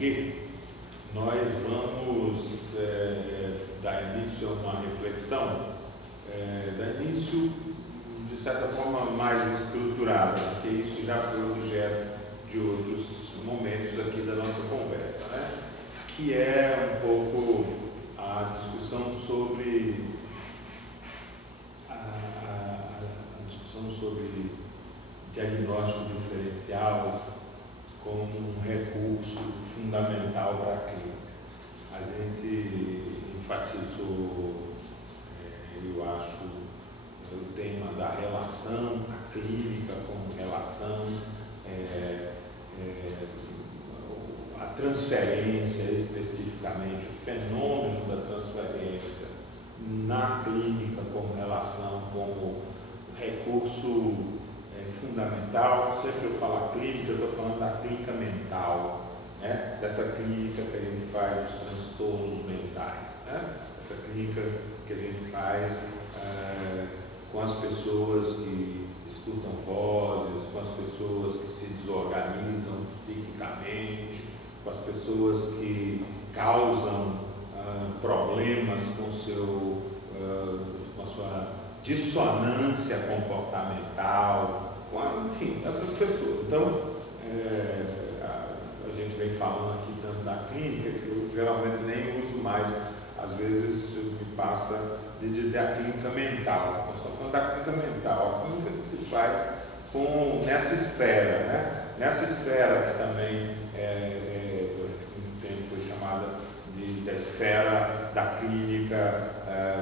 porquê, nós vamos dar início a uma reflexão, dar início, de certa forma, mais estruturada, porque isso já foi objeto de outros momentos aqui da nossa conversa, né? Que é um pouco a discussão sobre diagnóstico diferencial como um recurso fundamental para a clínica. A gente enfatizou, eu acho, o tema da relação, a clínica como relação, a transferência, especificamente, o fenômeno da transferência na clínica como relação, como recurso fundamental. Sempre eu falo clínica, eu estou falando da clínica mental, né? Dessa clínica que a gente faz nos transtornos mentais, né? Essa clínica que a gente faz com as pessoas que escutam vozes, com as pessoas que se desorganizam psiquicamente, com as pessoas que causam problemas com a sua dissonância comportamental, enfim, essas pessoas. Então, a gente vem falando aqui tanto da clínica, que eu geralmente nem uso mais, às vezes me passa de dizer a clínica mental. Nós estamos falando da clínica mental, a clínica que se faz nessa esfera, né? Nessa esfera que também durante muito tempo foi chamada da esfera da clínica,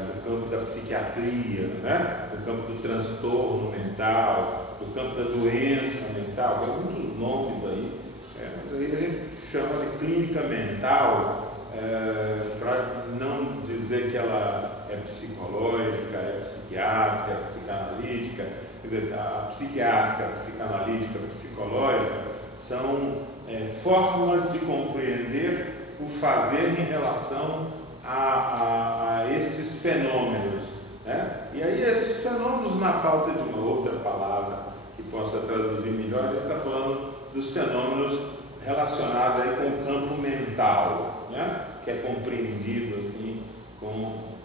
do campo da psiquiatria, né? Do campo do transtorno mental, do campo da doença mental, tem muitos nomes aí, mas aí a gente chama de clínica mental para não dizer que ela é psicológica, é psiquiátrica, é psicanalítica. Quer dizer, a psiquiátrica, a psicanalítica, a psicológica são formas de compreender o fazer em relação a esses fenômenos, né? E aí esses fenômenos, na falta de uma outra palavra que possa traduzir melhor, a gente está falando dos fenômenos relacionados aí com o campo mental, né? Que é compreendido assim com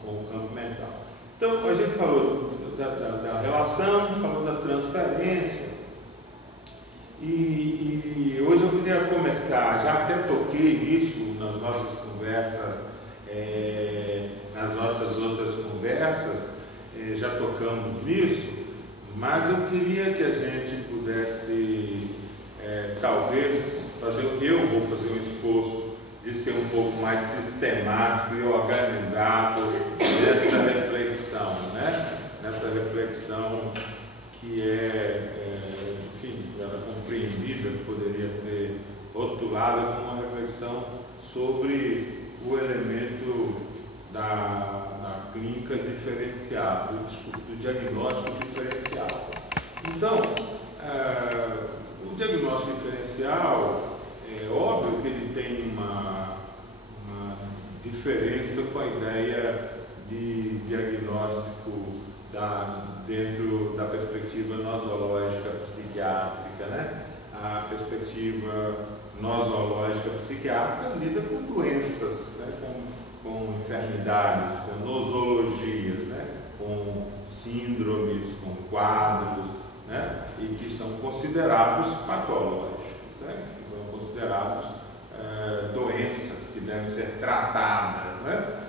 o campo mental. Então a gente falou da relação, falou da transferência, e hoje eu queria começar, já até toquei isso nas nossas conversas, nas nossas outras conversas, já tocamos nisso, mas eu queria que a gente pudesse, talvez, eu vou fazer um esforço de ser um pouco mais sistemático e organizado nessa reflexão, né? Nessa reflexão que enfim, ela compreendida, poderia ser rotulada como uma reflexão sobre o elemento da clínica diferencial, do diagnóstico diferencial. Então, o diagnóstico diferencial, é óbvio que ele tem uma diferença com a ideia de diagnóstico dentro da perspectiva nosológica psiquiátrica, né? A perspectiva nosológica psiquiátrica lida com doenças, né? Com enfermidades, com nosologias, né? Com síndromes, com quadros, né? E que são considerados patológicos, né? Que são considerados doenças que devem ser tratadas, né?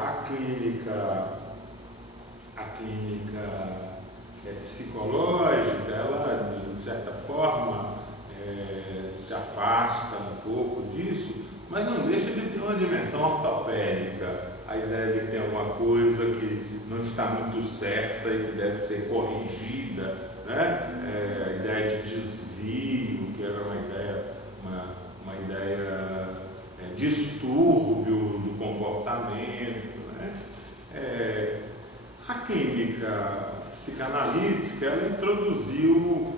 A clínica psicológica, ela de certa forma se afasta um pouco disso, mas não deixa de ter uma dimensão ortopédica, a ideia de que tem alguma coisa que não está muito certa e que deve ser corrigida, né? A ideia de desvio, que era uma ideia distúrbio do comportamento, né? A clínica psicanalítica, ela introduziu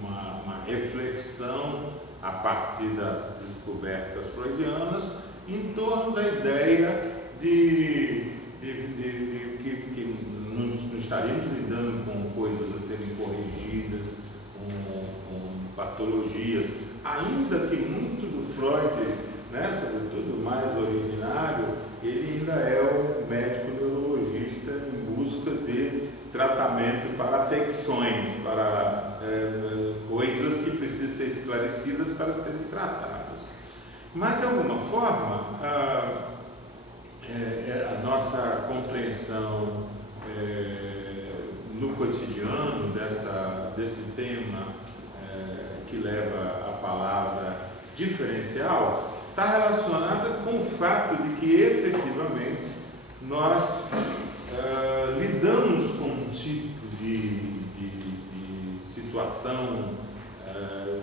uma reflexão a partir das descobertas freudianas em torno da ideia de que não estaríamos lidando com coisas a serem corrigidas, com patologias, ainda que muito do Freud, né, sobretudo mais originário, ele ainda é um médico neurologista em busca de tratamento para afecções, para coisas que precisam ser esclarecidas para serem tratadas. Mas, de alguma forma, a nossa compreensão no cotidiano desse tema que leva a palavra diferencial está relacionada com o fato de que efetivamente nós lidamos com um tipo de situação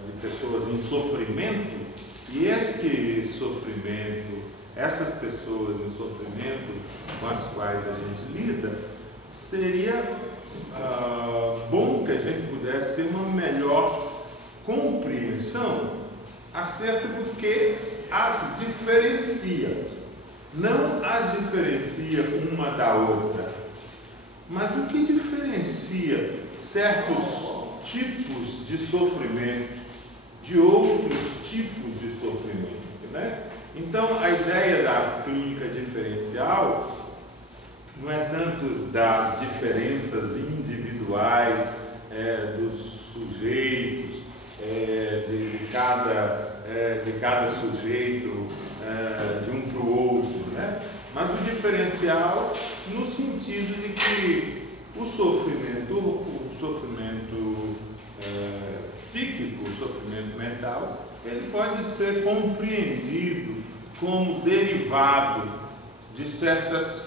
de pessoas em sofrimento, e este sofrimento, essas pessoas em sofrimento com as quais a gente lida, seria bom que a gente pudesse ter uma melhor compreensão acerca do que as diferencia. Não as diferencia uma da outra, mas o que diferencia certos tipos de sofrimento de outros tipos de sofrimento, né? Então, a ideia da clínica diferencial não é tanto das diferenças individuais dos sujeitos, de cada sujeito, de um para o outro, né? Mas o diferencial no sentido de que o sofrimento psíquico, o sofrimento mental, ele pode ser compreendido como derivado de certas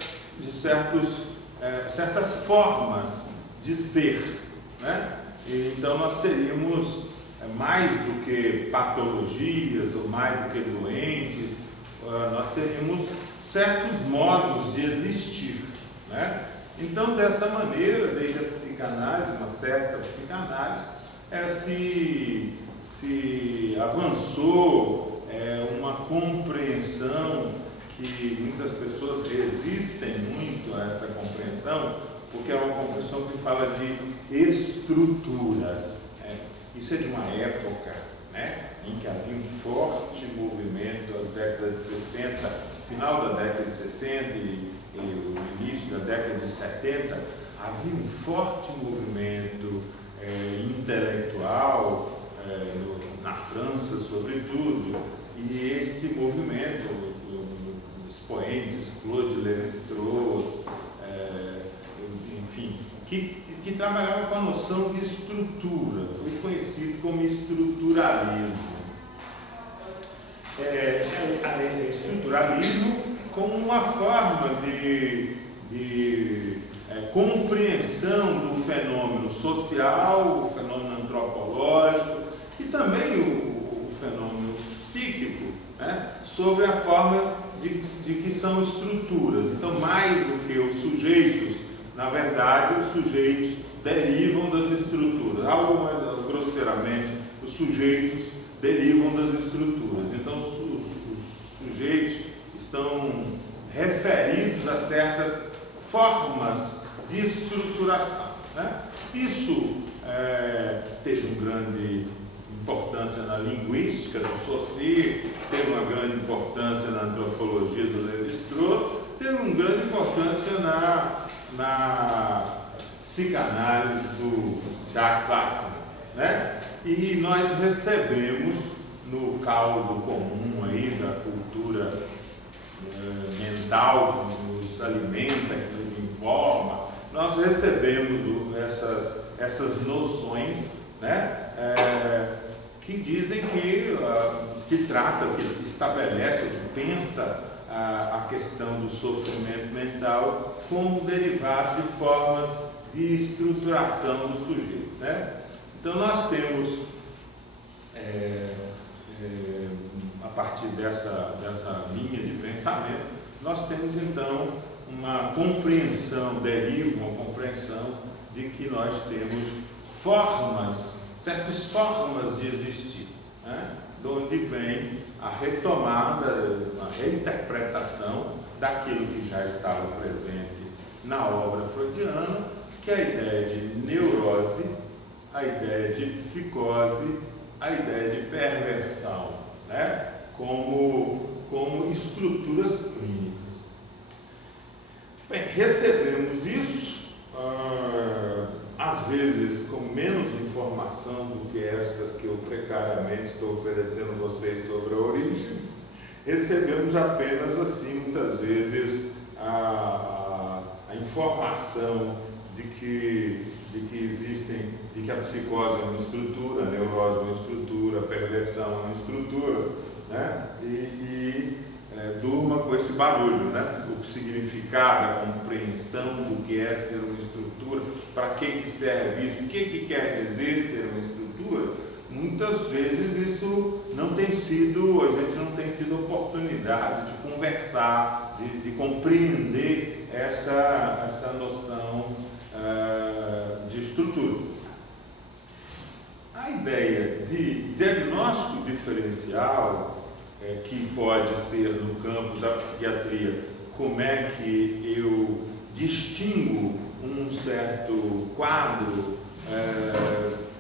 formas de ser, né? Então nós teríamos mais do que patologias ou mais do que doentes, nós teríamos certos modos de existir, né? Então, dessa maneira, desde a psicanálise, uma certa psicanálise, se avançou uma compreensão que muitas pessoas resistem muito a essa compreensão, porque é uma compreensão que fala de estruturas. Isso é de uma época, né, em que havia um forte movimento, as décadas de 60, final da década de 60 e o início da década de 70, havia um forte movimento intelectual, na França sobretudo, e este movimento, os expoentes Claude Lévi-Strauss, enfim, que trabalhava com a noção de estrutura, foi conhecido como estruturalismo. Estruturalismo como uma forma de compreensão do fenômeno social, o fenômeno antropológico e também o fenômeno psíquico, né, sobre a forma de que são estruturas. Então, mais do que os sujeitos, na verdade, os sujeitos derivam das estruturas. Algo mais grosseiramente, os sujeitos derivam das estruturas. Então, os sujeitos estão referidos a certas formas de estruturação, né? Isso teve uma grande importância na linguística do Saussure, teve uma grande importância na antropologia do Lévi-Strauss, teve uma grande importância na psicanálise do Jacques Lacan, né? E nós recebemos no caldo comum aí da cultura mental que nos alimenta, que nos informa, nós recebemos essas noções, né, que dizem que trata, que estabelece, que pensa a questão do sofrimento mental como derivado de formas de estruturação do sujeito, né? Então nós temos a partir dessa linha de pensamento, nós temos então uma compreensão, uma compreensão de que nós temos certas formas de existir, né? De onde vem a retomada, a reinterpretação daquilo que já estava presente na obra freudiana, que é a ideia de neurose, a ideia de psicose, a ideia de perversão, né? como estruturas clínicas. Bem, recebemos isso, às vezes com menos informação do que estas que eu precariamente estou oferecendo a vocês sobre a origem. Recebemos apenas assim, muitas vezes, a informação de que a psicose é uma estrutura, a neurose é uma estrutura, a perversão é uma estrutura, né? Durma com esse barulho, né? O significado, a compreensão do que é ser uma estrutura, para que serve isso, o que quer dizer ser uma estrutura. Muitas vezes isso não tem sido, a gente não tem tido oportunidade de conversar, de compreender essa noção de estrutura. A ideia de diagnóstico diferencial, que pode ser no campo da psiquiatria, como é que eu distingo um certo quadro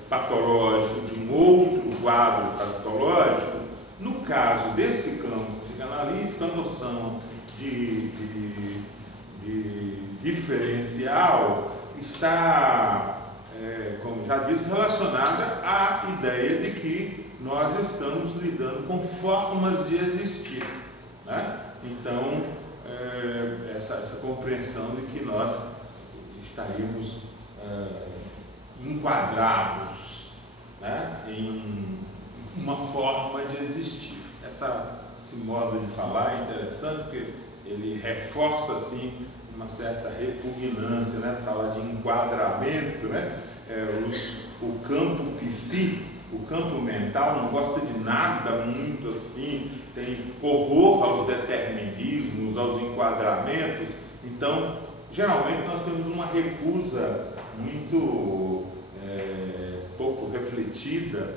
patológico de um outro quadro patológico. No caso desse campo psicanalítico, a noção de diferencial está, como já disse, relacionada à ideia de que nós estamos lidando com formas de existir, né? Então, essa compreensão de que nós estaríamos enquadrados, né, em uma forma de existir. Esse modo de falar é interessante porque ele reforça assim uma certa repugnância, né? Fala de enquadramento, né? O campo psíquico, o campo mental não gosta de nada muito assim, tem horror aos determinismos, aos enquadramentos. Então, geralmente nós temos uma recusa muito pouco refletida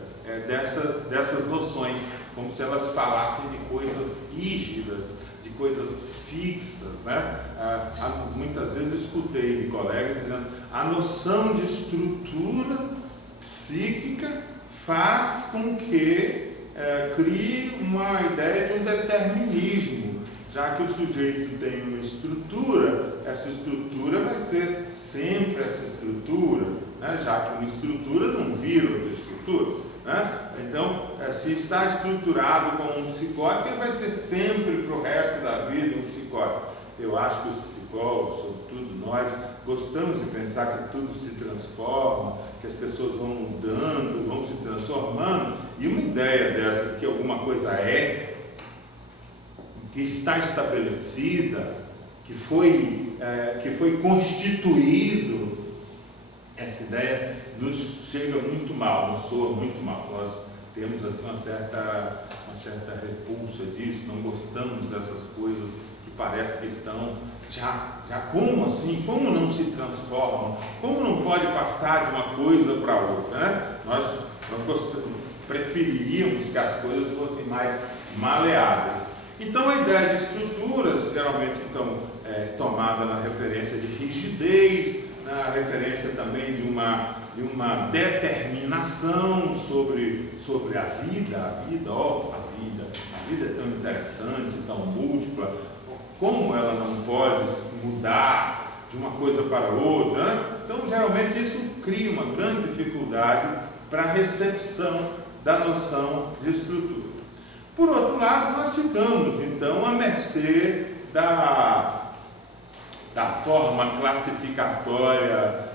dessas noções, como se elas falassem de coisas rígidas, de coisas fixas, né? Muitas vezes escutei de colegas dizendo: a noção de estrutura psíquica faz com que crie uma ideia de um determinismo, já que o sujeito tem uma estrutura, essa estrutura vai ser sempre essa estrutura, né? Já que uma estrutura não vira outra estrutura, né? Então, se está estruturado como um psicótico, ele vai ser sempre para o resto da vida um psicótico. Eu acho que os psicólogos, sobretudo nós, gostamos de pensar que tudo se transforma, que as pessoas vão mudando, vão se transformando, e uma ideia dessa de que alguma coisa que está estabelecida, que foi constituído, essa ideia nos chega muito mal, nos soa muito mal. Nós temos assim uma certa repulsa disso, não gostamos dessas coisas que parece que estão já como assim, como não se transformam, como não pode passar de uma coisa para outra, né? Nós preferiríamos que as coisas fossem mais maleáveis. Então a ideia de estruturas geralmente então é tomada na referência de rigidez, na referência também de uma determinação sobre a vida. A vida é tão interessante, tão múltipla, como ela não pode mudar de uma coisa para outra, né? Então geralmente isso cria uma grande dificuldade para a recepção da noção de estrutura. Por outro lado, nós ficamos então à mercê da forma classificatória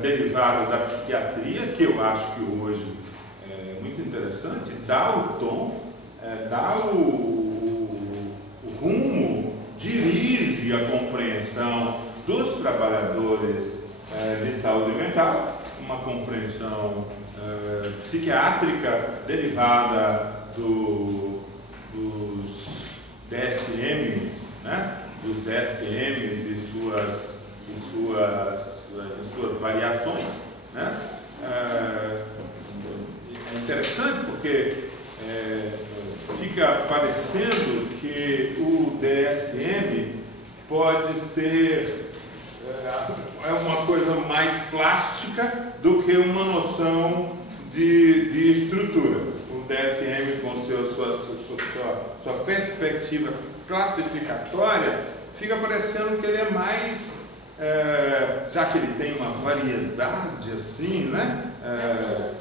derivada da psiquiatria, que eu acho que hoje é muito interessante, dá o tom, dá o rumo, dirige a compreensão dos trabalhadores de saúde mental, uma compreensão psiquiátrica derivada dos DSMs, né? Dos DSMs e suas variações, né? É interessante porque fica parecendo que o DSM pode ser uma coisa mais plástica do que uma noção de estrutura. sua perspectiva classificatória, fica parecendo que ele é mais, já que ele tem uma variedade assim, né,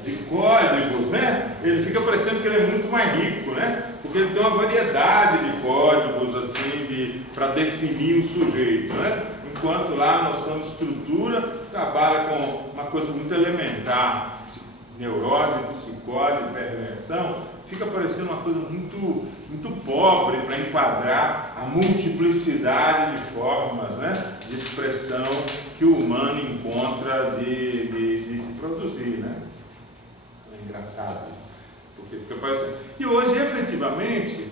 de códigos, né, ele fica parecendo que ele é muito mais rico, né, porque ele tem uma variedade de códigos assim, para definir o sujeito, né, enquanto lá a noção de estrutura trabalha com uma coisa muito elementar, neurose, psicose, perversão, fica parecendo uma coisa muito, muito pobre para enquadrar a multiplicidade de formas, né, de expressão que o humano encontra de se produzir, né? É engraçado, porque fica parecendo. E hoje, efetivamente,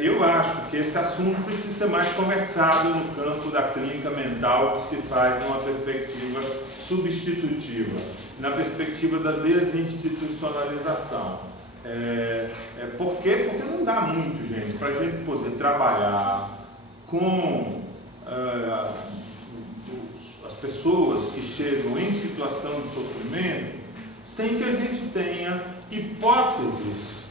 eu acho que esse assunto precisa ser mais conversado no campo da clínica mental, que se faz numa perspectiva substitutiva, na perspectiva da desinstitucionalização. Por quê? Porque não dá muito, gente, para a gente poder trabalhar com as pessoas que chegam em situação de sofrimento sem que a gente tenha hipóteses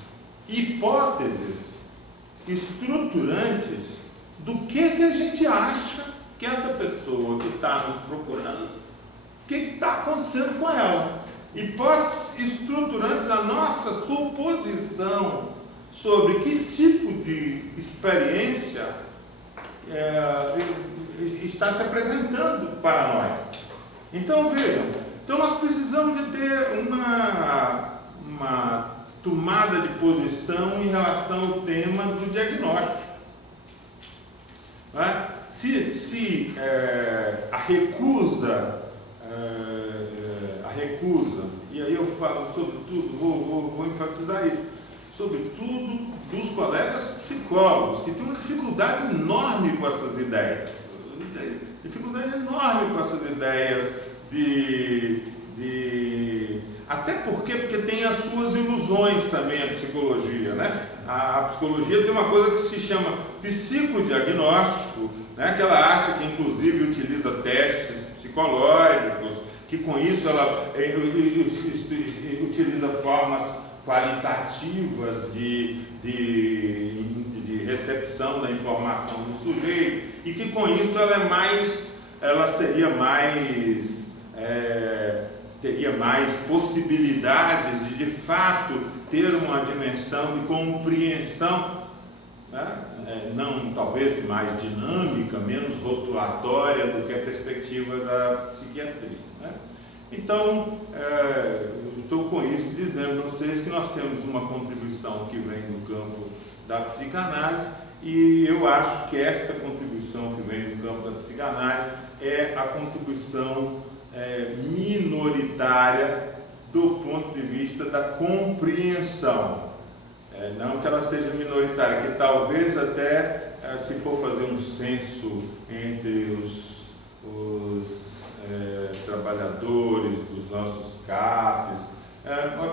estruturantes do que a gente acha que essa pessoa que está nos procurando, o que está acontecendo com ela. Hipóteses estruturantes da nossa suposição sobre que tipo de experiência está se apresentando para nós. Então, vejam, nós precisamos de ter uma tomada de posição em relação ao tema do diagnóstico. Né? Se a recusa, e aí eu falo sobretudo, vou enfatizar isso, sobretudo dos colegas psicólogos, que têm uma dificuldade enorme com essas ideias, até porque tem as suas ilusões também a psicologia, né? A psicologia tem uma coisa que se chama psicodiagnóstico, né? Que ela acha que inclusive utiliza testes psicológicos, que com isso ela utiliza formas qualitativas de recepção da informação do sujeito, e que com isso teria mais possibilidades de fato ter uma dimensão de compreensão, né? Não talvez mais dinâmica, menos rotulatória do que a perspectiva da psiquiatria, né? Então, eu estou com isso dizendo a vocês que nós temos uma contribuição que vem do campo da psicanálise, e eu acho que esta contribuição que vem do campo da psicanálise é a contribuição minoritária do ponto de vista da compreensão. Não que ela seja minoritária, que talvez até, se for fazer um censo entre os trabalhadores dos nossos CAPs,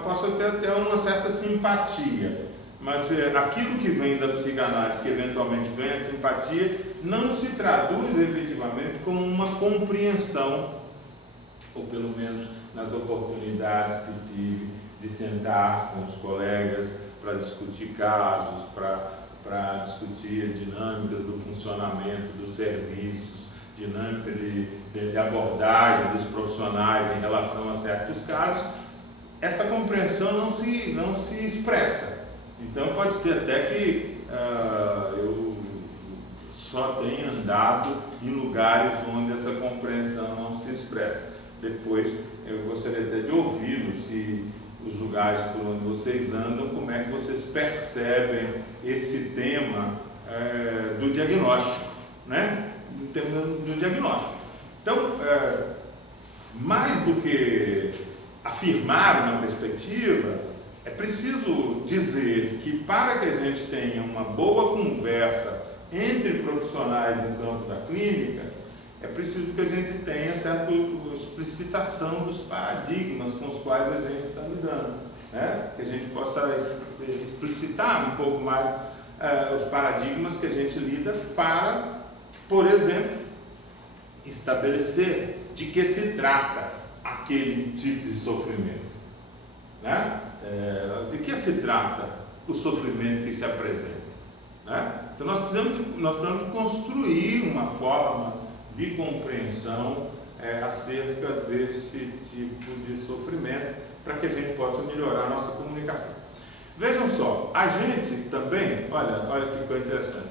possa ter até uma certa simpatia, mas aquilo que vem da psicanálise, que eventualmente ganha simpatia, não se traduz efetivamente como uma compreensão, ou pelo menos nas oportunidades que tive de sentar com os colegas para discutir casos, para discutir dinâmicas do funcionamento dos serviços, dinâmica de abordagem dos profissionais em relação a certos casos. Essa compreensão não se expressa. Então pode ser até que eu só tenha andado em lugares onde essa compreensão não se expressa. Depois eu gostaria até de ouvi-los, se os lugares por onde vocês andam, como é que vocês percebem esse tema do diagnóstico, né? O tema do diagnóstico. Então, mais do que afirmar uma perspectiva, é preciso dizer que para que a gente tenha uma boa conversa entre profissionais no campo da clínica, é preciso que a gente tenha certa explicitação dos paradigmas com os quais a gente está lidando, né? Que a gente possa explicitar um pouco mais os paradigmas que a gente lida para, por exemplo, estabelecer de que se trata aquele tipo de sofrimento, né? De que se trata o sofrimento que se apresenta, né? Então nós precisamos de construir uma forma de compreensão acerca desse tipo de sofrimento, para que a gente possa melhorar a nossa comunicação. Vejam só, a gente também, olha que coisa interessante,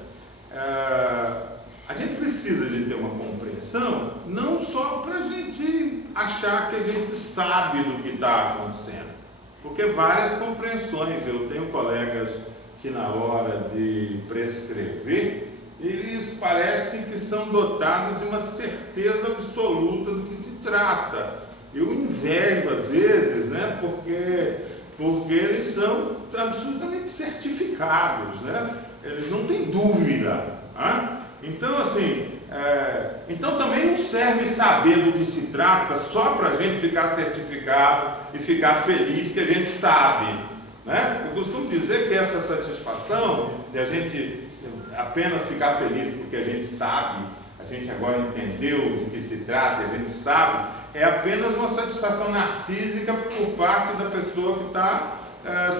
a gente precisa de ter uma compreensão, não só para a gente achar que a gente sabe do que está acontecendo, porque várias compreensões, eu tenho colegas que na hora de prescrever, eles parecem que são dotados de uma certeza absoluta do que se trata. Eu invejo às vezes, né, porque eles são absolutamente certificados, né? Eles não têm dúvida, né? Então assim, então também não serve saber do que se trata só para a gente ficar certificado e ficar feliz que a gente sabe, né? Eu costumo dizer que essa satisfação de a gente apenas ficar feliz porque a gente sabe, a gente agora entendeu de que se trata, a gente sabe, é apenas uma satisfação narcísica por parte da pessoa que está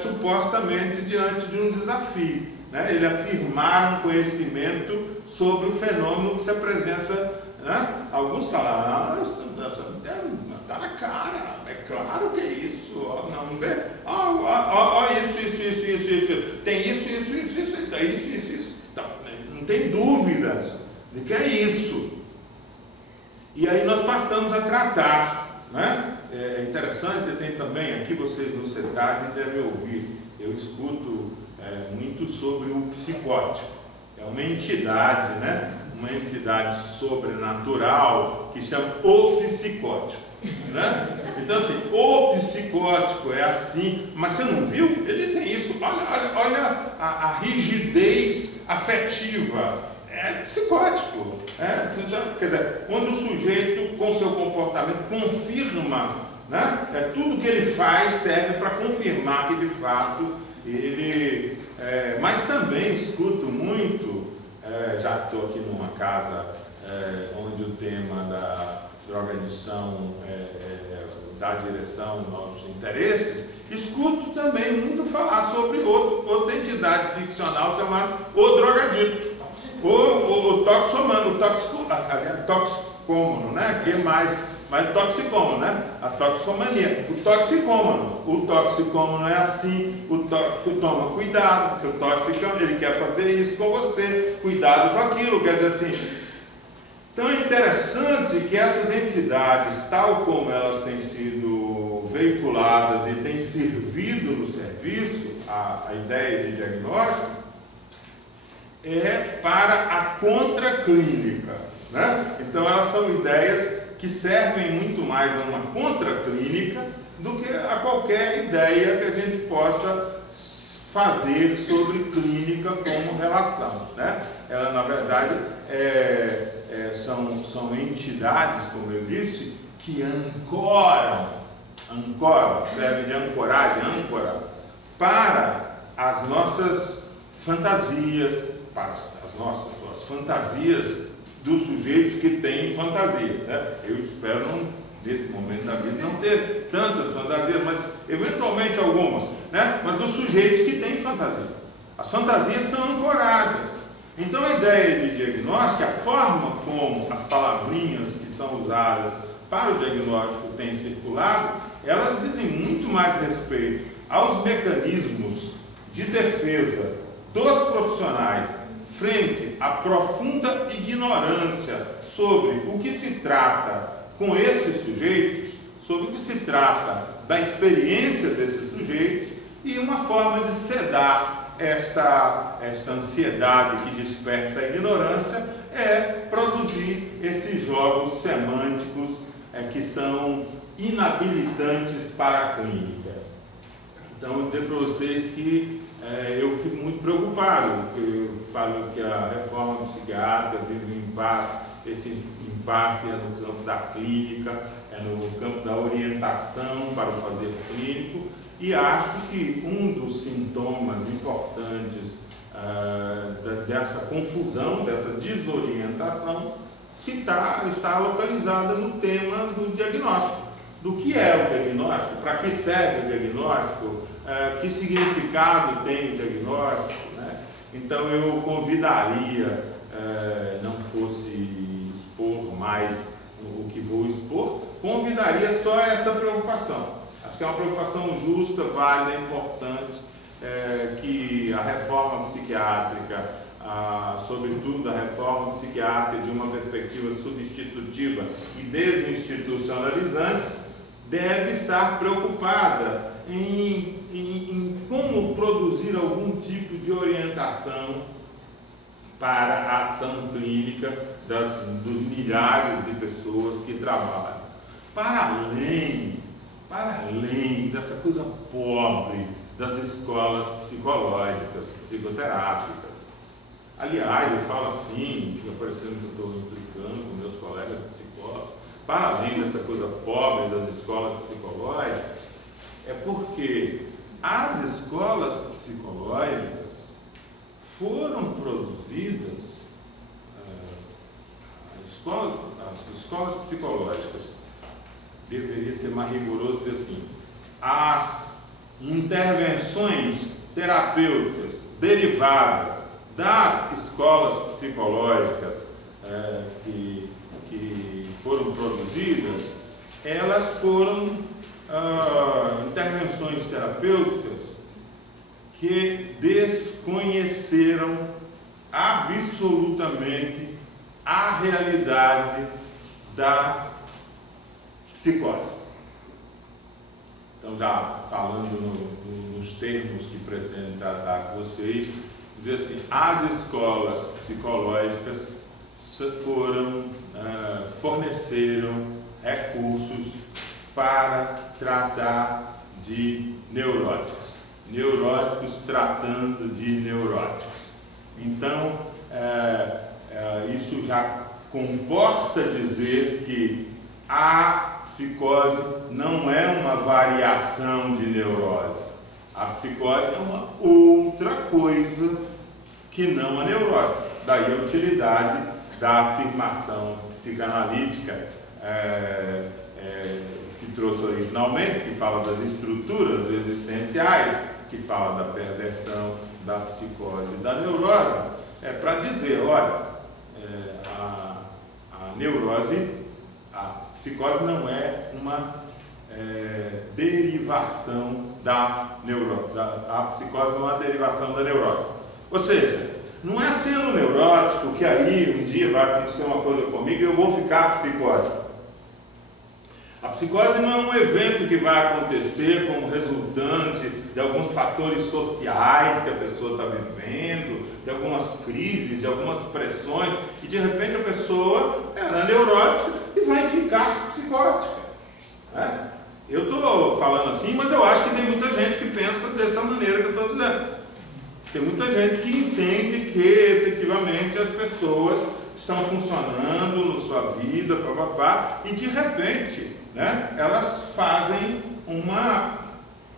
supostamente diante de um desafio, né? Ele afirmar um conhecimento sobre o fenômeno que se apresenta, né? Alguns falam, está na cara, é claro que é isso, não vê? Isso, tem isso, isso. Então, não tem dúvidas de que é isso. E aí nós passamos a tratar, né? É interessante, tem também aqui, vocês no CETAD devem ouvir, eu escuto muito sobre o psicótico. É uma entidade, né? Uma entidade sobrenatural que chama o psicótico, né? Então assim, o psicótico é assim, mas você não viu? Ele tem isso, olha a rigidez afetiva, é psicótico, quer dizer, onde o sujeito com seu comportamento confirma, né? Tudo que ele faz serve para confirmar que de fato ele, mas também escuto muito, já estou aqui numa casa onde o tema da drogadição dá direção aos interesses, escuto também muito falar sobre outra entidade ficcional chamada o drogadito, o toxomano, o toxicômano, né? Que é mais toxicômano, né? A toxicomania, o toxicômano é assim, toma cuidado, porque o toxicômano, ele quer fazer isso com você, cuidado com aquilo, quer dizer assim. Então é interessante que essas entidades, tal como elas têm sido veiculadas e têm servido no serviço, a ideia de diagnóstico, é para a contraclínica, né? Então elas são ideias que servem muito mais a uma contraclínica do que a qualquer ideia que a gente possa fazer sobre clínica como relação, né? Ela, na verdade, são entidades, como eu disse, que ancoram, serve de ancoragem, âncora, para as nossas fantasias, para as fantasias dos sujeitos que têm fantasias, né? Eu espero, nesse momento da vida, não ter tantas fantasias, mas eventualmente algumas, né? Mas dos sujeitos que têm fantasia. As fantasias são ancoradas. Então a ideia de diagnóstico, a forma como as palavrinhas que são usadas para o diagnóstico têm circulado, elas dizem muito mais respeito aos mecanismos de defesa dos profissionais frente à profunda ignorância sobre o que se trata com esses sujeitos, sobre o que se trata da experiência desses sujeitos, e uma forma de sedar esta ansiedade que desperta a ignorância é produzir esses jogos semânticos que são inabilitantes para a clínica. Então, vou dizer para vocês que eu fico muito preocupado, porque eu falo que a reforma psiquiátrica vive um impasse. Esse impasse é no campo da clínica, é no campo da orientação para o fazer clínico, e acho que um dos sintomas importantes dessa confusão, dessa desorientação, está localizada no tema do diagnóstico. Do que é o diagnóstico? Para que serve o diagnóstico? que significado tem o diagnóstico, né? Então eu convidaria, não fosse expor mais o que vou expor, convidaria só essa preocupação. Acho que é uma preocupação justa, válida, importante, que a reforma psiquiátrica, sobretudo a reforma psiquiátrica de uma perspectiva substitutiva e desinstitucionalizante, deve estar preocupada em como produzir algum tipo de orientação para a ação clínica dos milhares de pessoas que trabalham. Para além dessa coisa pobre das escolas psicológicas, psicoterápicas. Aliás, eu falo assim, fica parecendo que eu estou explicando com meus colegas psicólogos, para além dessa coisa pobre das escolas psicológicas, é porque as escolas psicológicas foram produzidas, as escolas psicológicas, deveria ser mais rigoroso dizer assim, as intervenções terapêuticas derivadas das escolas psicológicas que foram produzidas, elas foram intervenções terapêuticas que desconheceram absolutamente a realidade da psicose. Então, já falando nos termos que pretendo tratar com vocês, dizer assim, as escolas psicológicas forneceram recursos para tratar de neuróticos tratando de neuróticos. Então, isso já comporta dizer que a psicose não é uma variação de neurose. A psicose é uma outra coisa que não a neurose. Daí a utilidade da afirmação psicanalítica que trouxe originalmente, que fala das estruturas existenciais, que fala da perversão, da psicose e da neurose, para dizer, olha, a neurose, a psicose não é uma derivação da neurose. A psicose não é uma derivação da neurose. Ou seja, não é sendo neurótico que aí um dia vai acontecer uma coisa comigo e eu vou ficar psicótico. A psicose não é um evento que vai acontecer como resultante de alguns fatores sociais que a pessoa está vivendo, de algumas crises, de algumas pressões, e de repente a pessoa era neurótica e vai ficar psicótica. Né? Eu estou falando assim, mas eu acho que tem muita gente que pensa dessa maneira que eu estou dizendo. Tem muita gente que entende que efetivamente as pessoas estão funcionando na sua vida, papapá, e de repente, né, elas fazem uma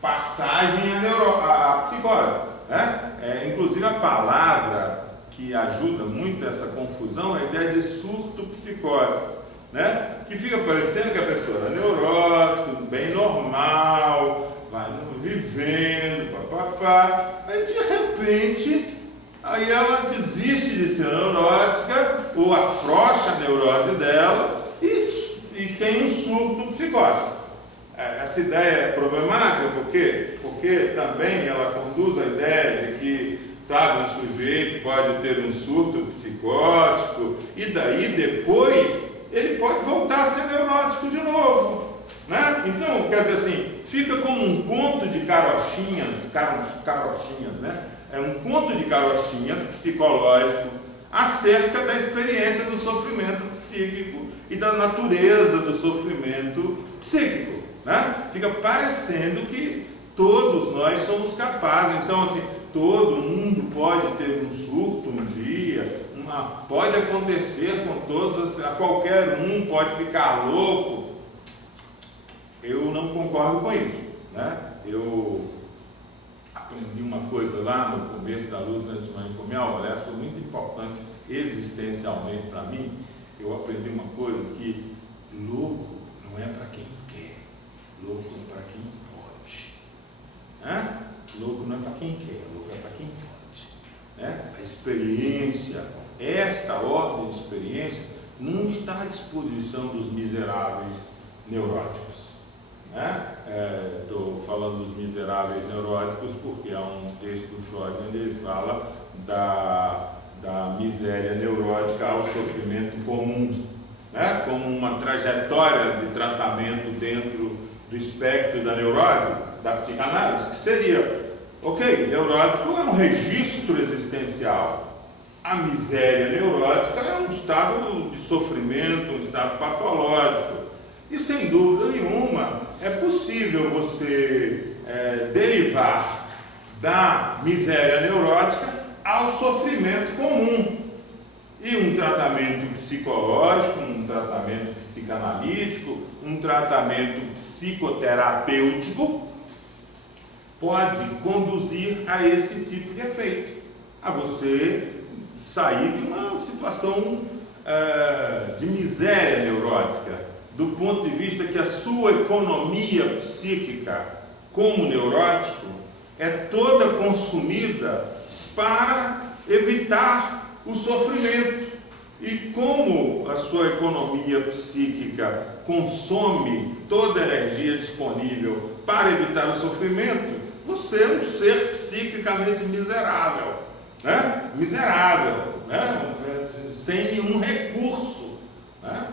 passagem à psicose. Né? Inclusive a palavra que ajuda muito essa confusão é a ideia de surto psicótico. Né? Que fica parecendo que a pessoa era neurótica, bem normal, vai vivendo, papapá, aí de repente, aí ela desiste de ser neurótica, ou afrouxa a neurose dela e tem um surto psicótico. Essa ideia é problemática, por quê? Porque também ela conduz a ideia de que, sabe, um sujeito pode ter um surto psicótico e daí depois ele pode voltar a ser neurótico de novo. Né? Então, quer dizer assim, fica como um conto de carochinhas, né? É um conto de carochinhas psicológico acerca da experiência do sofrimento psíquico e da natureza do sofrimento psíquico. Né? Fica parecendo que todos nós somos capazes. Então, assim, todo mundo pode ter um surto um dia, pode acontecer com todas qualquer um pode ficar louco. Eu não concordo com isso. Né? Eu aprendi uma coisa lá no começo da luta antimanicomial, aliás, foi muito importante existencialmente para mim. Eu aprendi uma coisa, que louco não é para quem quer, louco é para quem pode. Né? quem quer, o local é para quem pode. Né? A experiência, esta ordem de experiência, não está à disposição dos miseráveis neuróticos. Estou falando dos miseráveis neuróticos porque há um texto do Freud onde ele fala da miséria neurótica ao sofrimento comum, né? Como uma trajetória de tratamento dentro do espectro da neurose, da psicanálise, que seria, ok, neurótico é um registro existencial. A miséria neurótica é um estado de sofrimento, um estado patológico. E sem dúvida nenhuma é possível você derivar da miséria neurótica ao sofrimento comum. E um tratamento psicológico, um tratamento psicanalítico, um tratamento psicoterapêutico pode conduzir a esse tipo de efeito, a você sair de uma situação de miséria neurótica, do ponto de vista que a sua economia psíquica como neurótico é toda consumida para evitar o sofrimento. E como a sua economia psíquica consome toda a energia disponível para evitar o sofrimento, você é um ser psiquicamente miserável, né? Miserável, né? Sem nenhum recurso, né?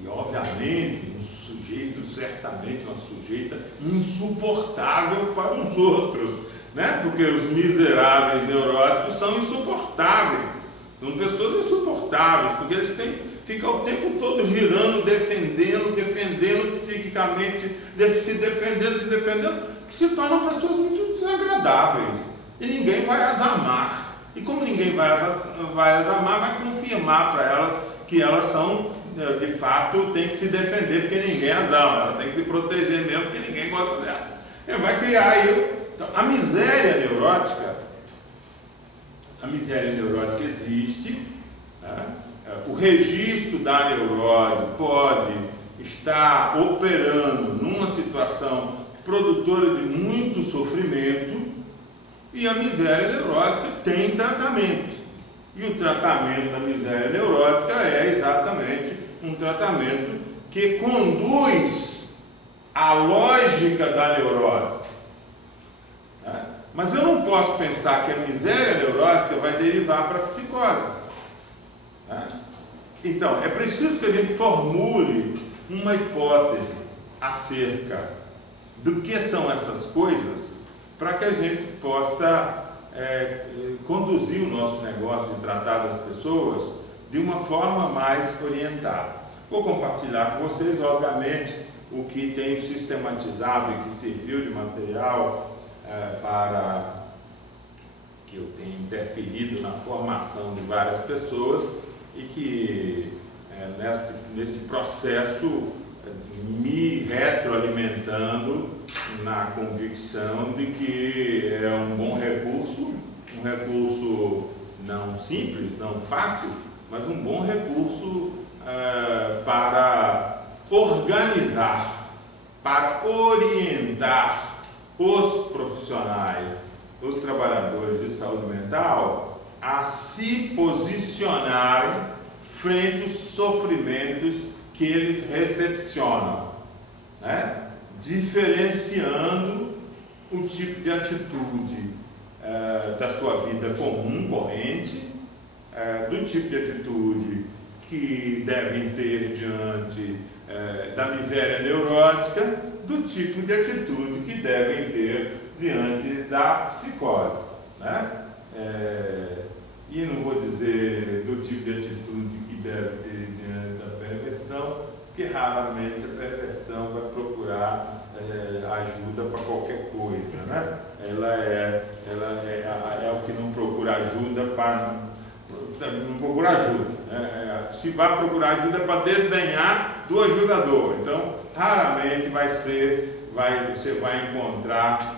E obviamente um sujeito, certamente uma sujeita insuportável para os outros, né? Porque os miseráveis neuróticos são insuportáveis, são pessoas insuportáveis, porque eles ficam o tempo todo girando, defendendo psiquicamente, se defendendo, que se tornam pessoas muito desagradáveis, e ninguém vai as amar. E como ninguém vai as amar, vai confirmar para elas que elas são, de fato, tem que se defender porque ninguém as ama, ela tem que se proteger mesmo porque ninguém gosta dela. Vai criar aí. Então, a miséria neurótica existe, né? O registro da neurose pode estar operando numa situação produtora de muito sofrimento, e a miséria neurótica tem tratamento. E o tratamento da miséria neurótica é exatamente um tratamento que conduz à lógica da neurose. Mas eu não posso pensar que a miséria neurótica vai derivar para a psicose. Então, é preciso que a gente formule uma hipótese acerca do que são essas coisas, para que a gente possa conduzir o nosso negócio de tratar das pessoas de uma forma mais orientada. Vou compartilhar com vocês, obviamente, o que tenho sistematizado e que serviu de material para que eu tenha interferido na formação de várias pessoas e que nesse processo me retroalimentando na convicção de que é um bom recurso, um recurso não simples, não fácil, mas um bom recurso para organizar, para orientar os profissionais, os trabalhadores de saúde mental a se posicionarem frente aos sofrimentos que eles recepcionam, né? Diferenciando o tipo de atitude da sua vida comum, corrente, do tipo de atitude que devem ter diante da miséria neurótica, do tipo de atitude que devem ter diante da psicose, né? E não vou dizer do tipo de atitude que deve ter diante da perversão, porque raramente a perversão vai procurar ajuda para qualquer coisa, né? Ela é o que não procura ajuda para não procurar ajuda, né? Se vai procurar ajuda é para desdenhar do ajudador. Então, raramente você vai encontrar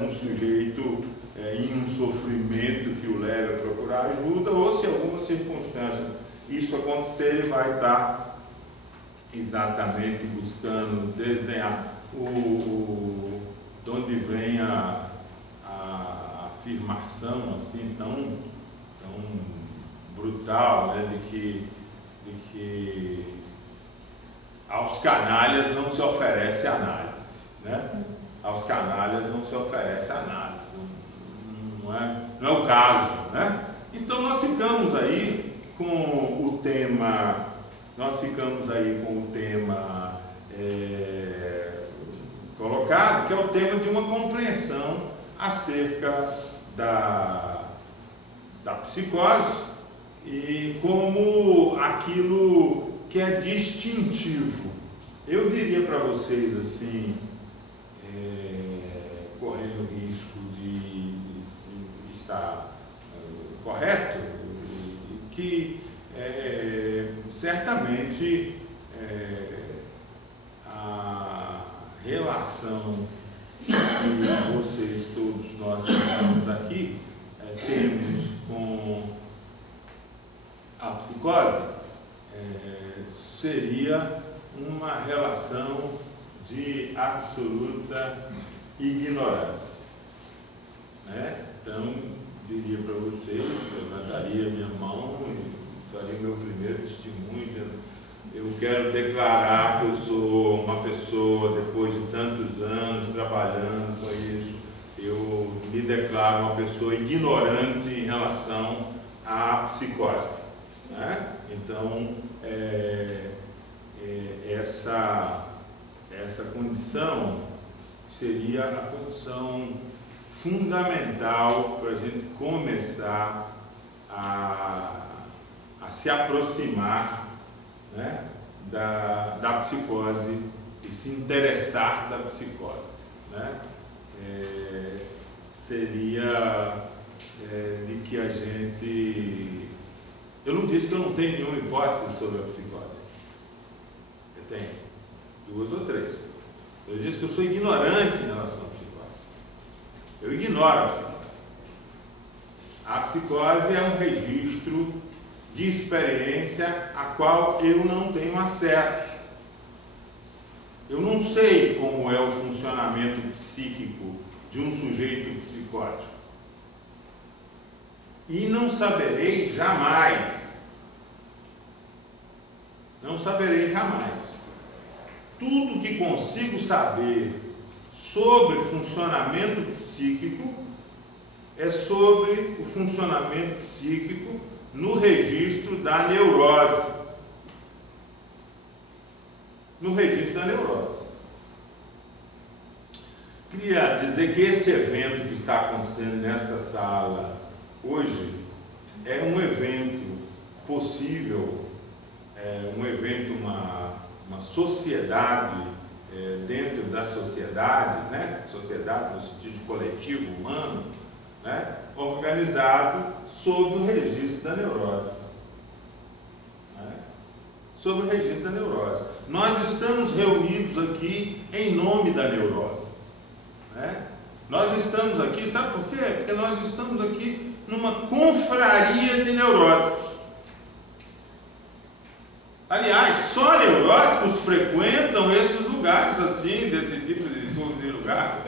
um sujeito em um sofrimento que o leve a procurar ajuda, ou se em alguma circunstância isso acontecer, ele vai estar exatamente buscando desdenhar de onde vem a afirmação assim tão brutal, né, de que aos canalhas não se oferece análise, né? Aos canalhas não se oferece análise, não é o caso, né? Então nós ficamos aí com o tema, colocado, que é o tema de uma compreensão acerca da psicose e como aquilo que é distintivo. Eu diria para vocês assim, correndo o risco de estar correto, que certamente a relação que vocês, todos nós que estamos aqui, temos com a psicose, seria uma relação de absoluta ignorância, né? Então, diria para vocês, eu levantaria minha mão e daria meu primeiro testemunho. Eu quero declarar que eu sou uma pessoa, depois de tantos anos trabalhando com isso, eu me declaro uma pessoa ignorante em relação à psicose, né? Então, essa condição seria a condição fundamental para a gente começar a se aproximar, né, da psicose e se interessar da psicose, né? Seria de que a gente... Eu não disse que eu não tenho nenhuma hipótese sobre a psicose. Eu tenho 2 ou 3. Eu disse que eu sou ignorante em relação à psicose. Eu ignoro a psicose. A psicose é um registro de experiência a qual eu não tenho acesso. Eu não sei como é o funcionamento psíquico de um sujeito psicótico. E não saberei jamais. Não saberei jamais. Tudo que consigo saber sobre funcionamento psíquico é sobre o funcionamento psíquico no registro da neurose. No registro da neurose. Queria dizer que este evento que está acontecendo nesta sala hoje é um evento possível, um evento, uma sociedade dentro das sociedades, né? Sociedade no sentido de coletivo humano, né? Organizado sob o registro da neurose. Né? Sob o registro da neurose. Nós estamos reunidos aqui em nome da neurose. Né? Nós estamos aqui, sabe por quê? Porque nós estamos aqui numa confraria de neuróticos. Aliás, só neuróticos frequentam esses lugares assim, desse tipo de lugares.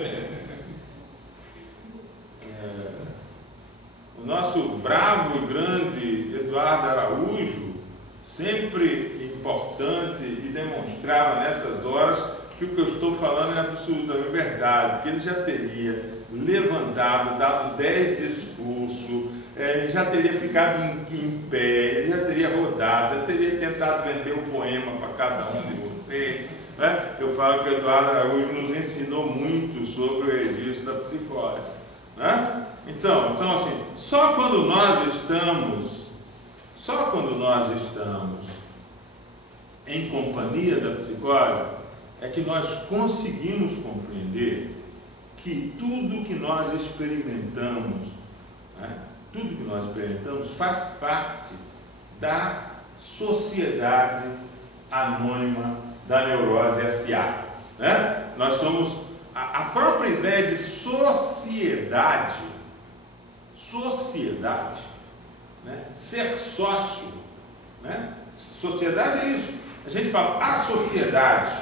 O nosso bravo e grande Eduardo Araújo, sempre importante e demonstrava nessas horas que o que eu estou falando é absolutamente verdade, porque ele já teria levantado, dado 10 discursos, ele já teria ficado em pé, ele já teria rodado, já teria tentado vender um poema para cada um de vocês. Né? Eu falo que o Eduardo Araújo nos ensinou muito sobre o registro da psicose. Né? Então assim, só quando nós estamos em companhia da psicose é que nós conseguimos compreender que tudo que nós experimentamos, né, faz parte da Sociedade Anônima da Neurose S.A. Né? Nós somos a própria ideia de sociedade, né? Ser sócio, né? Sociedade é isso. A gente fala a sociedade,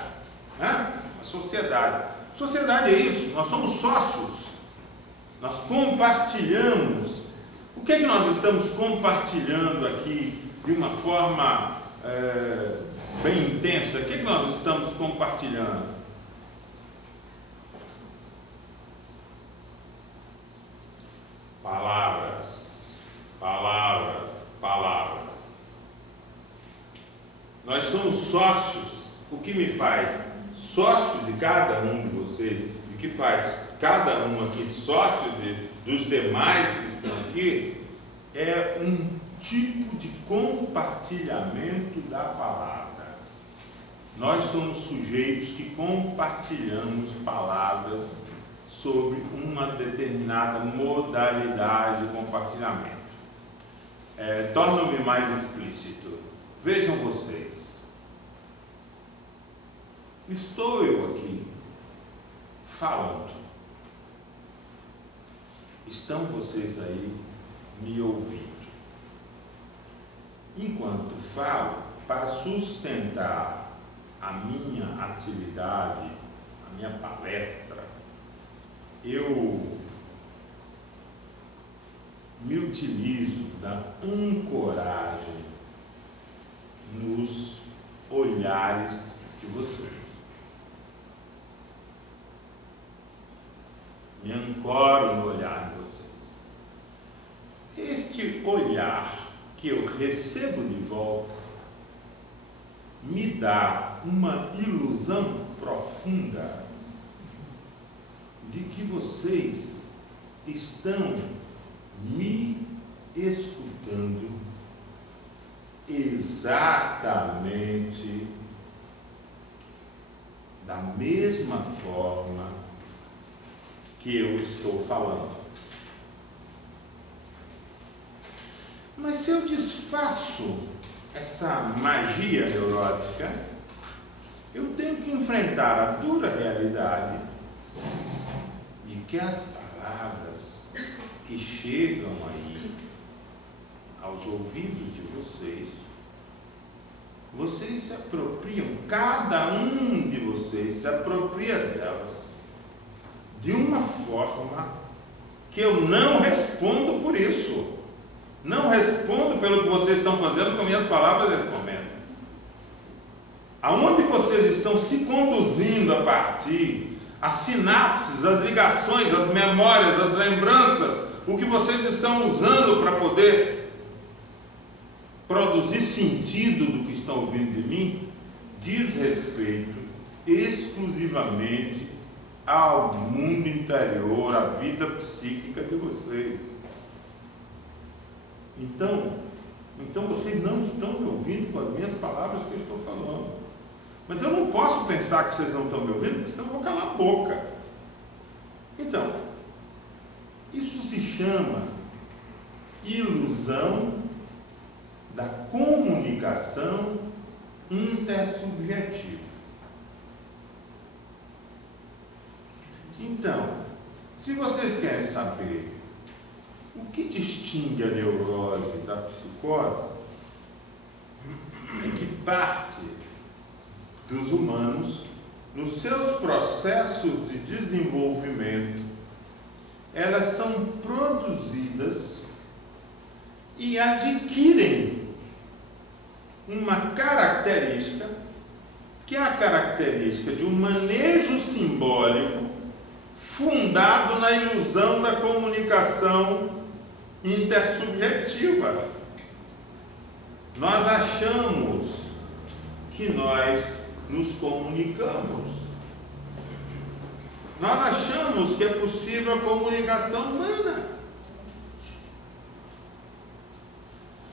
né? A sociedade é isso. Nós somos sócios. Nós compartilhamos. O que é que nós estamos compartilhando aqui de uma forma bem intensa? O que é que nós estamos compartilhando? Palavras, palavras, palavras. Nós somos sócios. O que me faz sócio de cada um de vocês, o que faz cada um aqui sócio dos demais que estão aqui, é um tipo de compartilhamento da palavra. Nós somos sujeitos que compartilhamos palavras sobre uma determinada modalidade de compartilhamento. Torna-me mais explícito. Vejam vocês. Estou eu aqui falando. Estão vocês aí me ouvindo. Enquanto falo, para sustentar a minha atividade, a minha palestra, eu me utilizo da ancoragem nos olhares de vocês. Me ancoro no olhar de vocês. Este olhar que eu recebo de volta me dá uma ilusão profunda de que vocês estão me escutando exatamente da mesma forma que eu estou falando. Mas se eu desfaço essa magia neurótica, eu tenho que enfrentar a dura realidade de que as palavras que chegam aí aos ouvidos de vocês, vocês se apropriam, cada um de vocês se apropria delas de uma forma que eu não respondo por isso. Não respondo pelo que vocês estão fazendo com minhas palavras nesse momento. Aonde vocês estão se conduzindo a partir, as sinapses, as ligações, as memórias, as lembranças, o que vocês estão usando para poder produzir sentido do que estão ouvindo de mim, diz respeito exclusivamente ao mundo interior, à vida psíquica de vocês. Então vocês não estão me ouvindo com as minhas palavras que eu estou falando. Mas eu não posso pensar que vocês não estão me ouvindo, porque senão eu vou calar a boca. Então, isso se chama ilusão da comunicação intersubjetiva. Então, se vocês querem saber o que distingue a neurose da psicose, é que parte dos humanos, nos seus processos de desenvolvimento, elas são produzidas e adquirem uma característica, que é a característica de um manejo simbólico fundado na ilusão da comunicação intersubjetiva. Nós achamos que nós nos comunicamos. Nós achamos que é possível a comunicação humana.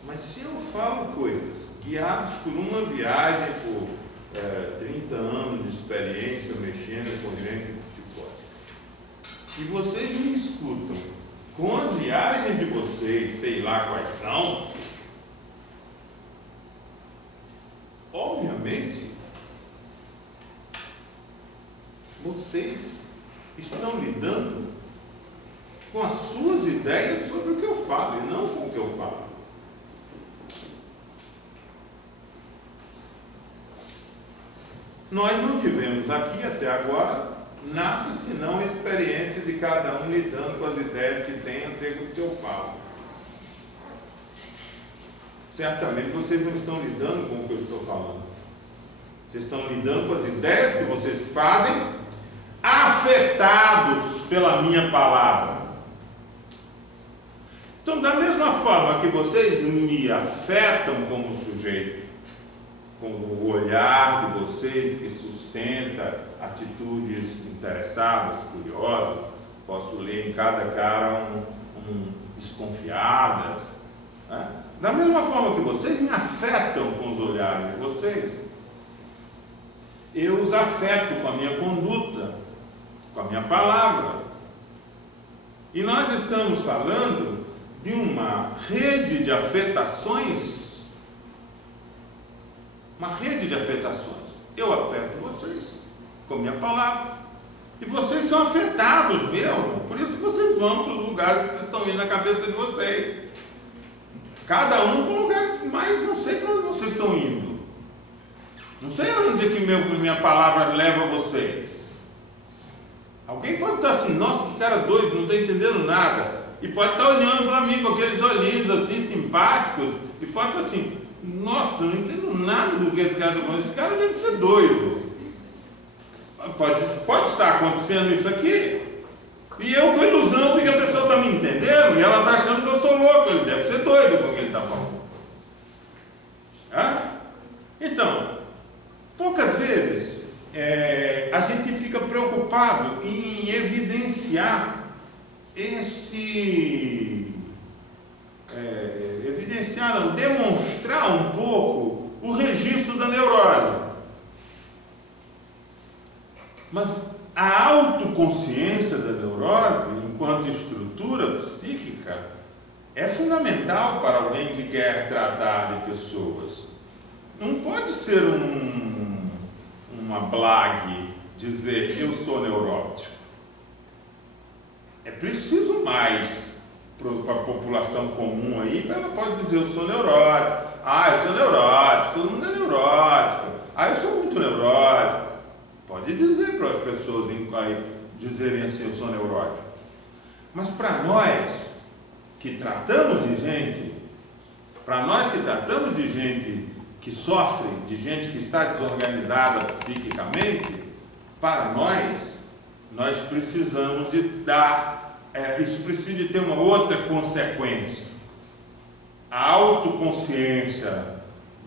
Mas se eu falo coisas guiados por uma viagem por 30 anos de experiência mexendo com gente psicótica, e vocês me escutam com as viagens de vocês, sei lá quais são, obviamente vocês estão lidando com as suas ideias sobre o que eu falo e não com o que eu falo. Nós não tivemos aqui até agora nada senão a experiência de cada um lidando com as ideias que tem acerca do que eu falo. Certamente vocês não estão lidando com o que eu estou falando. Vocês estão lidando com as ideias que vocês fazem, afetados pela minha palavra. Então, da mesma forma que vocês me afetam como sujeito, com o olhar de vocês que sustenta atitudes interessadas, curiosas, posso ler em cada cara desconfiadas, né? Da mesma forma que vocês me afetam com os olhares de vocês, eu os afeto com a minha conduta, com a minha palavra. E nós estamos falando de uma rede de afetações, uma rede de afetações. Eu afeto vocês com a minha palavra, e vocês são afetados mesmo, por isso que vocês vão para os lugares que vocês estão indo na cabeça de vocês. Cada um para um lugar, mas não sei para onde vocês estão indo. Não sei onde é que minha palavra leva vocês. Alguém pode estar assim, nossa, que cara doido, não estou entendendo nada. E pode estar olhando para mim com aqueles olhinhos assim, simpáticos. E pode estar assim, nossa, eu não entendo nada do que esse cara está falando. Esse cara deve ser doido. Pode estar acontecendo isso aqui. E eu com a ilusão de que a pessoa está me entendendo e ela está achando que eu sou louco. Ele deve ser doido com o que ele está falando. Então, poucas vezes a gente fica preocupado em evidenciar demonstrar um pouco o registro da neurose. Mas a autoconsciência da neurose, enquanto estrutura psíquica, é fundamental para alguém que quer tratar de pessoas. Não pode ser uma blague dizer eu sou neurótico. É preciso mais para a população comum aí, ela pode dizer eu sou neurótico. Eu sou neurótico, todo mundo é neurótico. Eu sou muito neurótico. Pode dizer para as pessoas dizerem assim, eu sou neurótico. Mas para nós que tratamos de gente, que sofre, de gente que está desorganizada psiquicamente, para nós precisamos de dar, isso precisa de ter uma outra consequência. A autoconsciência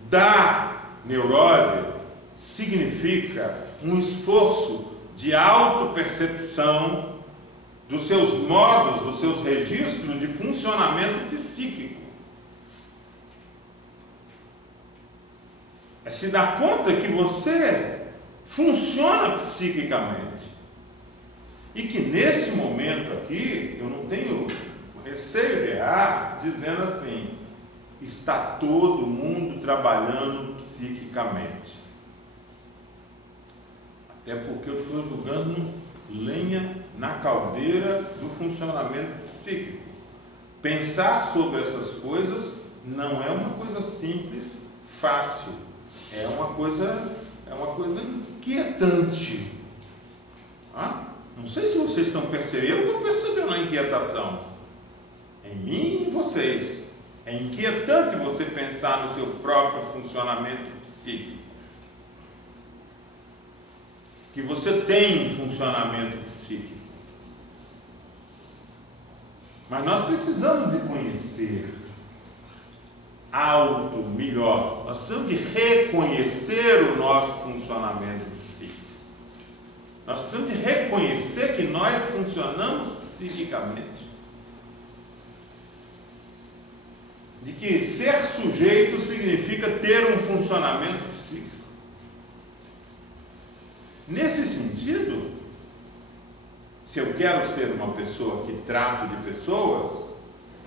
da neurose significa um esforço de autopercepção dos seus modos, dos seus registros de funcionamento psíquico. É se dar conta que você funciona psiquicamente. E que neste momento aqui, eu não tenho receio de errar, dizendo assim, está todo mundo trabalhando psiquicamente. Até porque eu estou jogando lenha na caldeira do funcionamento psíquico. Pensar sobre essas coisas não é uma coisa simples, fácil. É uma coisa inquietante. Não sei se vocês estão percebendo, eu estou percebendo a inquietação. Em mim e em vocês. É inquietante você pensar no seu próprio funcionamento psíquico. Que você tem um funcionamento psíquico. Mas nós precisamos de conhecer melhor. Nós precisamos de reconhecer o nosso funcionamento psíquico. Nós precisamos de reconhecer que nós funcionamos psiquicamente. De que ser sujeito significa ter um funcionamento psíquico. Nesse sentido, se eu quero ser uma pessoa que trato de pessoas,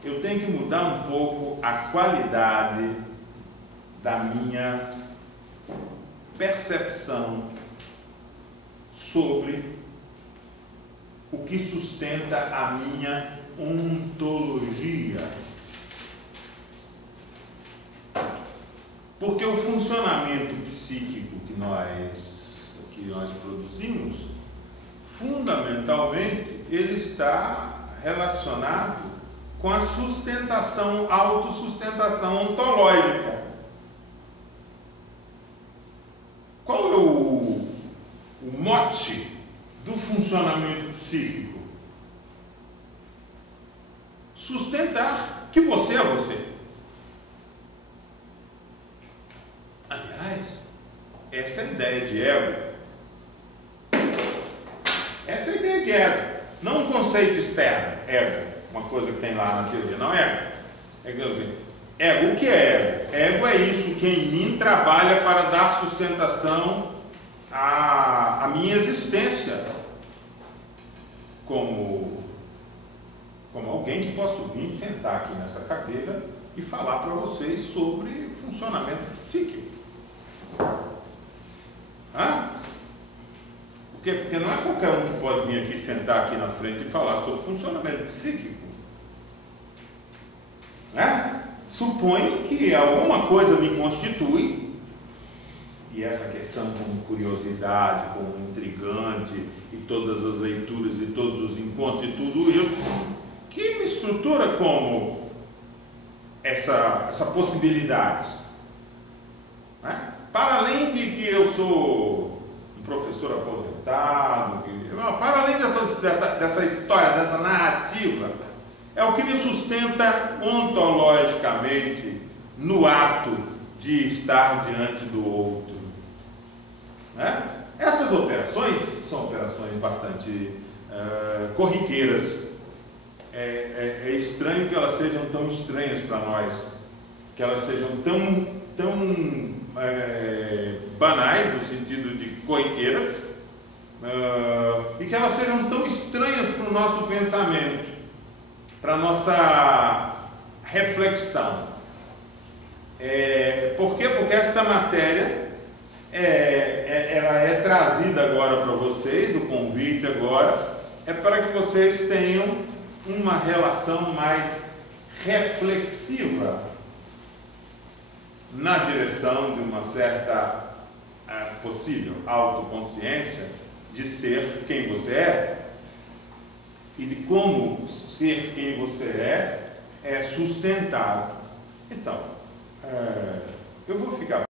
eu tenho que mudar um pouco a qualidade da minha percepção sobre o que sustenta a minha ontologia. Porque o funcionamento psíquico que nós produzimos fundamentalmente, ele está relacionado com a sustentação, autossustentação ontológica. Qual é o mote do funcionamento psíquico? Sustentar que você é você. Aliás, essa é a ideia de ego. Essa é a ideia de ego. Não um conceito externo, ego. Uma coisa que tem lá na teoria. Não é ego. Ego, o que é ego? Ego é isso que em mim trabalha para dar sustentação à minha existência. Como alguém que posso vir sentar aqui nessa cadeira e falar para vocês sobre funcionamento psíquico. Por quê? Porque não é qualquer um que pode vir aqui sentar aqui na frente e falar sobre funcionamento psíquico. Supõe que alguma coisa me constitui, e essa questão como curiosidade, como intrigante, e todas as leituras e todos os encontros e tudo isso, que me estrutura como essa possibilidade. Para além de que eu sou um professor aposentado, para além dessa história, dessa narrativa, é o que me sustenta ontologicamente no ato de estar diante do outro. Essas operações são operações bastante corriqueiras. É estranho que elas sejam tão estranhas para nós, que elas sejam tão banais, no sentido de corriqueiras, e que elas sejam tão estranhas para o nosso pensamento, para a nossa reflexão. Por quê? Porque esta matéria ela é trazida agora para vocês, o convite agora é para que vocês tenham uma relação mais reflexiva na direção de uma certa possível autoconsciência de ser quem você é e de como ser quem você é sustentado. Então, eu vou ficar